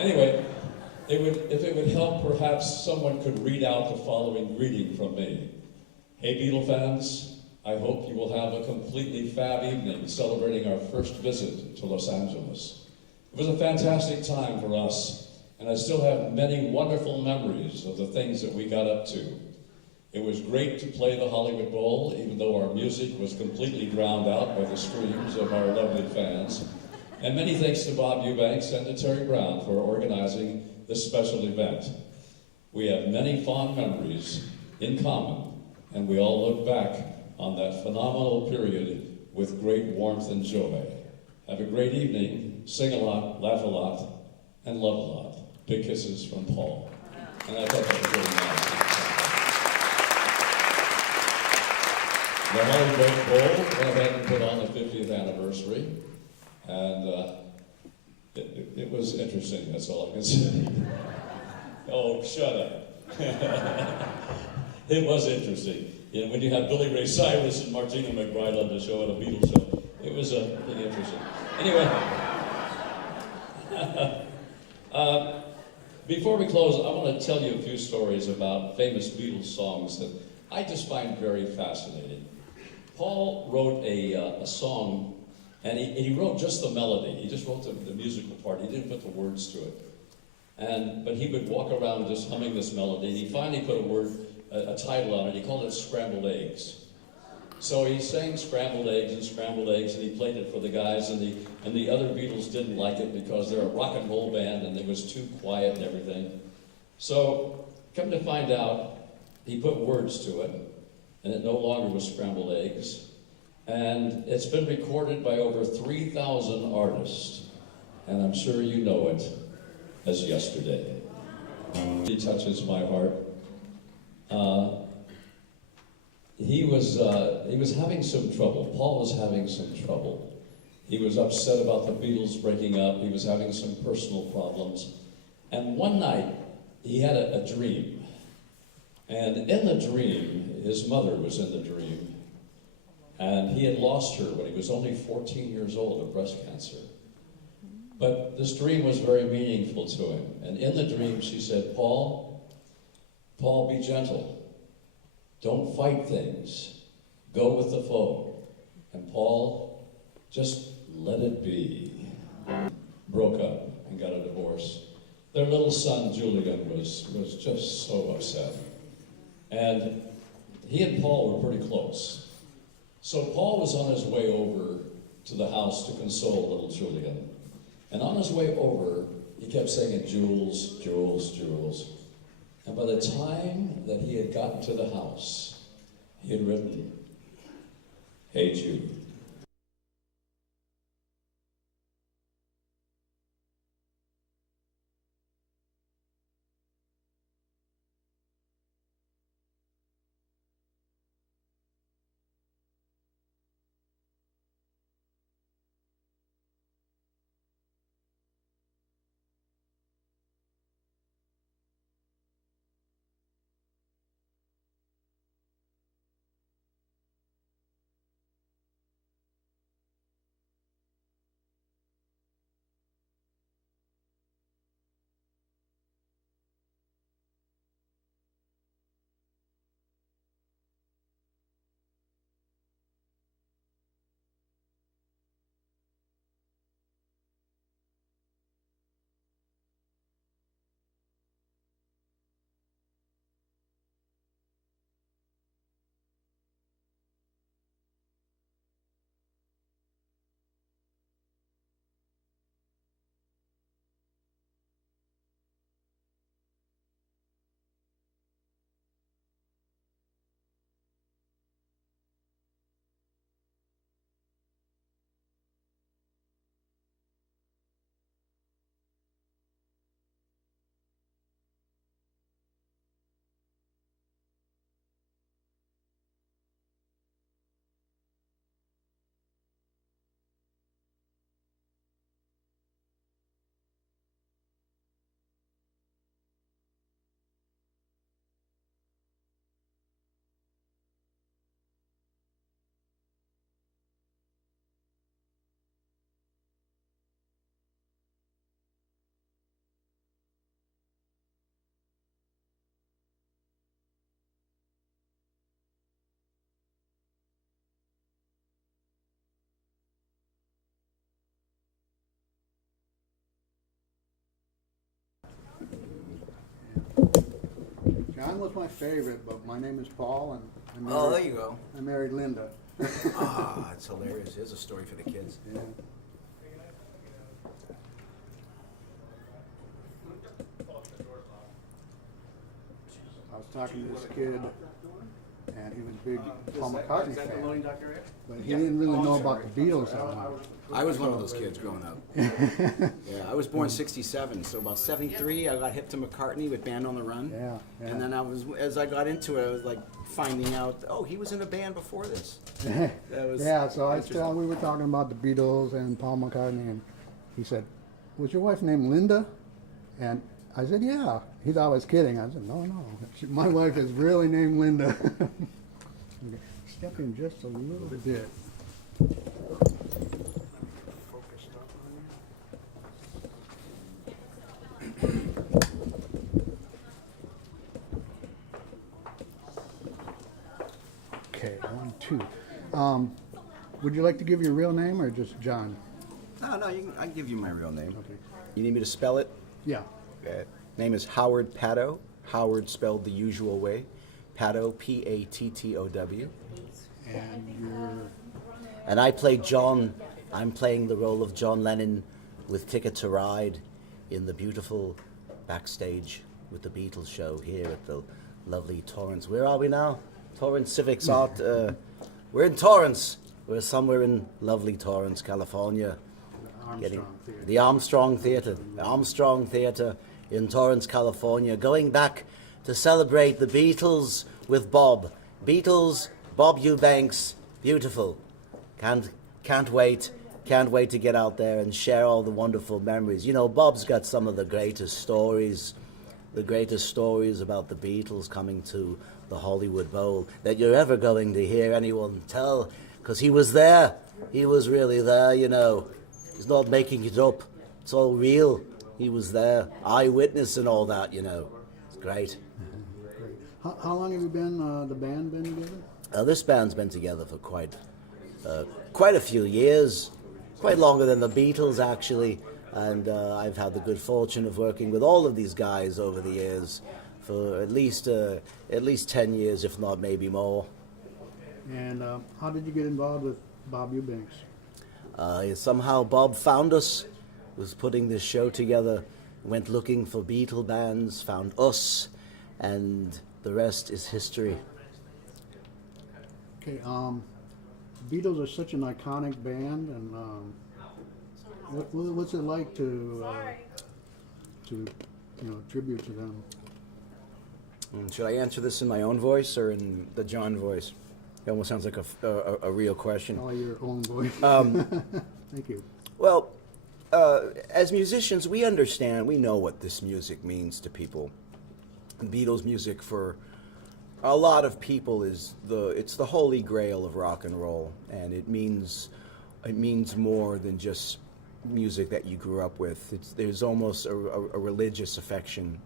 Anyway, if it would help, perhaps someone could read out the following greeting from me. Hey, Beatle fans, I hope you will have a completely fab evening celebrating our first visit to Los Angeles. It was a fantastic time for us, and I still have many wonderful memories of the things that we got up to. It was great to play the Hollywood Bowl, even though our music was completely drowned out by the screams of our lovely fans. And many thanks to Bob Eubanks and to Terry Brown for organizing this special event. We have many fond memories in common, and we all look back on that phenomenal period with great warmth and joy. Have a great evening, sing a lot, laugh a lot, and love a lot. Big kisses from Paul. And I thought that was really nice. The Hollywood Bowl went ahead and put on the 50th anniversary, and it was interesting, that's all I can say. Oh, shut up. It was interesting. You know, when you have Billy Ray Cyrus and Martina McBride on the show at a Beatles show, it was pretty interesting. Anyway, before we close, I want to tell you a few stories about famous Beatles songs that I just find very fascinating. Paul wrote a song, and he wrote just the melody. He just wrote the musical part. He didn't put the words to it. But he would walk around just humming this melody, and he finally put a title on it. He called it Scrambled Eggs. So he sang Scrambled Eggs, and he played it for the guys, and the other Beatles didn't like it because they're a rock and roll band, and it was too quiet and everything. So, come to find out, he put words to it, and it no longer was Scrambled Eggs. And it's been recorded by over 3,000 artists, and I'm sure you know it as Yesterday. He touches my heart. He was having some trouble. Paul was having some trouble. He was upset about the Beatles breaking up. He was having some personal problems. And one night, he had a dream. And in the dream, his mother was in the dream. And he had lost her when he was only 14 years old of breast cancer. But this dream was very meaningful to him. And in the dream, she said, Paul, be gentle. Don't fight things. Go with the flow. And Paul, just let it be. Broke up and got a divorce. Their little son, Julian, was just so upset. And he and Paul were pretty close. So Paul was on his way over to the house to console little Julian. And on his way over, he kept singing, Jules, Jules, Jules. And by the time that he had gotten to the house, he had written, Hey Jude. John was my favorite, but my name is Paul, and There you go. I married Linda. That's hilarious. Here's a story for the kids. Yeah. I was talking to this kid, and he was a big Paul McCartney fan, but he didn't really know about the Beatles that much. I was one of those kids growing up. Yeah, I was born 67, so about 73, I got hip to McCartney with Band on the Run. Yeah, yeah. And then as I got into it, I was like finding out, oh, he was in a band before this. Yeah, so we were talking about the Beatles and Paul McCartney, and he said, "Was your wife named Linda?" And I said, "Yeah." He thought I was kidding. I said, "No, no. My wife is really named Linda." Okay, step in just a little bit. Okay, 1, 2. Would you like to give your real name or just John? No, I can give you my real name. Okay. You need me to spell it? Yeah. Name is Howard Patto. Howard spelled the usual way. Patto, P-A-T-T-O-W. And I play John. I'm playing the role of John Lennon with Ticket to Ride in the beautiful Backstage with the Beatles show here at the lovely Torrance. Where are we now? Torrance Civic Art. We're in Torrance. We're somewhere in lovely Torrance, California. The Armstrong Theater. The Armstrong Theater in Torrance, California. Going back to celebrate the Beatles with Bob. Beatles, Bob Eubanks, beautiful. Can't wait to get out there and share all the wonderful memories. You know, Bob's got some of the greatest stories about the Beatles coming to the Hollywood Bowl that you're ever going to hear anyone tell, because he was there. He was really there, you know. He's not making it up. It's all real. He was there, eyewitness and all that, you know. It's great. How long have you been, the band been together? This band's been together for quite a few years, quite longer than the Beatles, actually. And I've had the good fortune of working with all of these guys over the years for at least 10 years, if not maybe more. And how did you get involved with Bob Eubanks? Somehow Bob found us, was putting this show together, went looking for Beatle bands, found us, and the rest is history. Okay, Beatles are such an iconic band, and what's it like to tribute to them? Should I answer this in my own voice or in the John voice? It almost sounds like a real question. Oh, your own voice. Thank you. Well, as musicians, we understand, we know what this music means to people. Beatles music for a lot of people it's the holy grail of rock and roll, and it means more than just music that you grew up with. There's almost a religious affection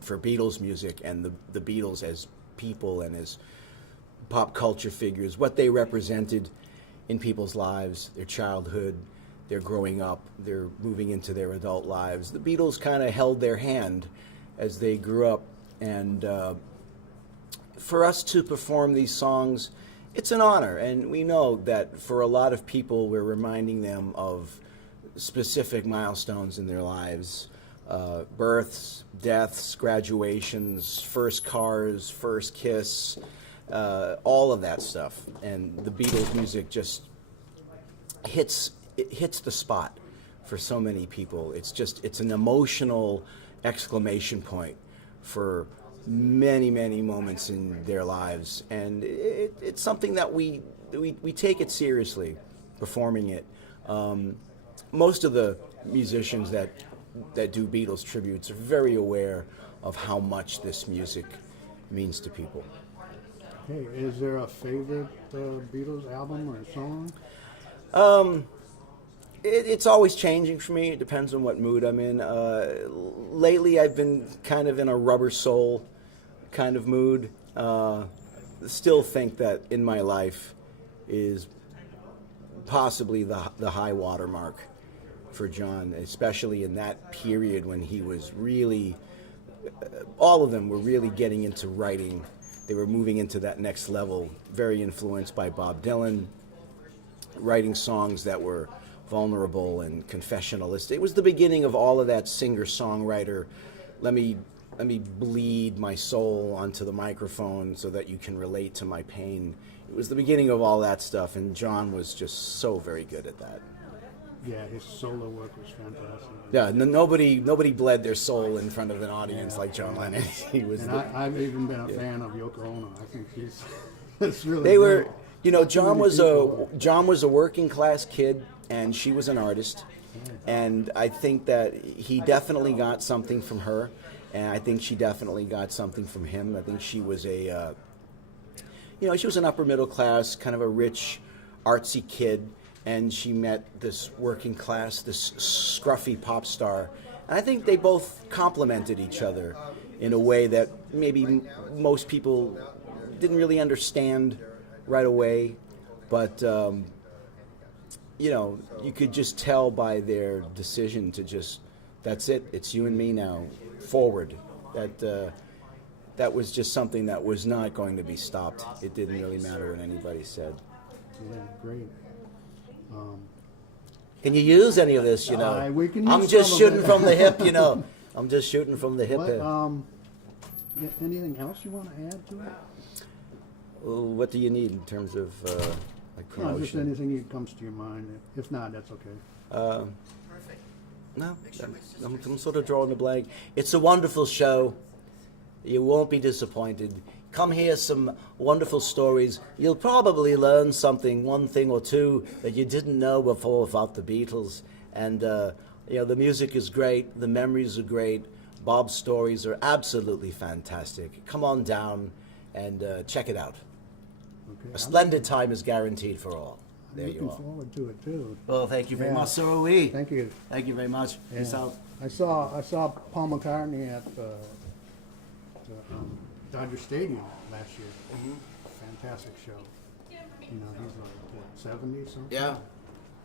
for Beatles music and the Beatles as people and as pop culture figures, what they represented in people's lives, their childhood, their growing up, their moving into their adult lives. The Beatles kind of held their hand as they grew up, and for us to perform these songs, it's an honor, and we know that for a lot of people, we're reminding them of specific milestones in their lives. Births, deaths, graduations, first cars, first kiss, all of that stuff. And the Beatles music just hits the spot for so many people. It's an emotional exclamation point for many, many moments in their lives. And it's something that we take it seriously, performing it. Most of the musicians that do Beatles tributes are very aware of how much this music means to people. Hey, is there a favorite Beatles album or song? It's always changing for me. It depends on what mood I'm in. Lately, I've been kind of in a Rubber Soul kind of mood. Still think that In My Life is possibly the high water mark for John, especially in that period when he was really all of them were really getting into writing. They were moving into that next level, very influenced by Bob Dylan, writing songs that were vulnerable and confessionalist. It was the beginning of all of that singer-songwriter, let me bleed my soul onto the microphone so that you can relate to my pain. It was the beginning of all that stuff, and John was just so very good at that. Yeah, his solo work was fantastic. Yeah, nobody bled their soul in front of an audience like John Lennon. He was. And I've even been a fan of Yoko Ono. I think she's that's really. They were, great. you know, John many was people. John was a working class kid, and she was an artist, and I think that he definitely got something from her, and I think she definitely got something from him. I think she was a, she was an upper middle class, kind of a rich, artsy kid. And she met this working class, this scruffy pop star. And I think they both complemented each other in a way that maybe most people didn't really understand right away. But, you could just tell by their decision to just, that's it, it's you and me now, forward. That was just something that was not going to be stopped. It didn't really matter what anybody said. Yeah, great. Can you use any of this, we can I'm use just some of shooting it. from the hip, I'm just shooting from the hip. Anything else you want to add to it? What do you need in terms of like No, promotion? just anything that comes to your mind. If not, that's okay. No, I'm sort of drawing a blank. It's a wonderful show. You won't be disappointed. Come hear some wonderful stories. You'll probably learn something, one thing or two that you didn't know before about the Beatles. And, the music is great. The memories are great. Bob's stories are absolutely fantastic. Come on down and check it out. Okay. A splendid time is guaranteed for all. There I'm you looking are. forward to it too. Well, thank you very Yeah. much, so are we. Thank you. Thank you very much. Yeah. Peace out. I saw Paul McCartney at the Dodger Stadium last year. Fantastic show. He's like what, 70 something. Yeah.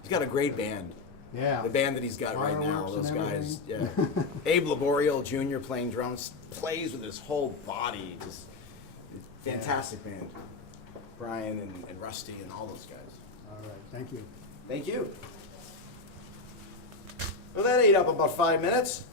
He's got a great band. Yeah. The band that he's got right now, Fireworks those and guys. Yeah. Abe Laboriel Jr. playing drums, plays with his whole body. Just fantastic band. Brian and Rusty and all those guys. All right. Thank you. Thank you. Well, that ate up about 5 minutes.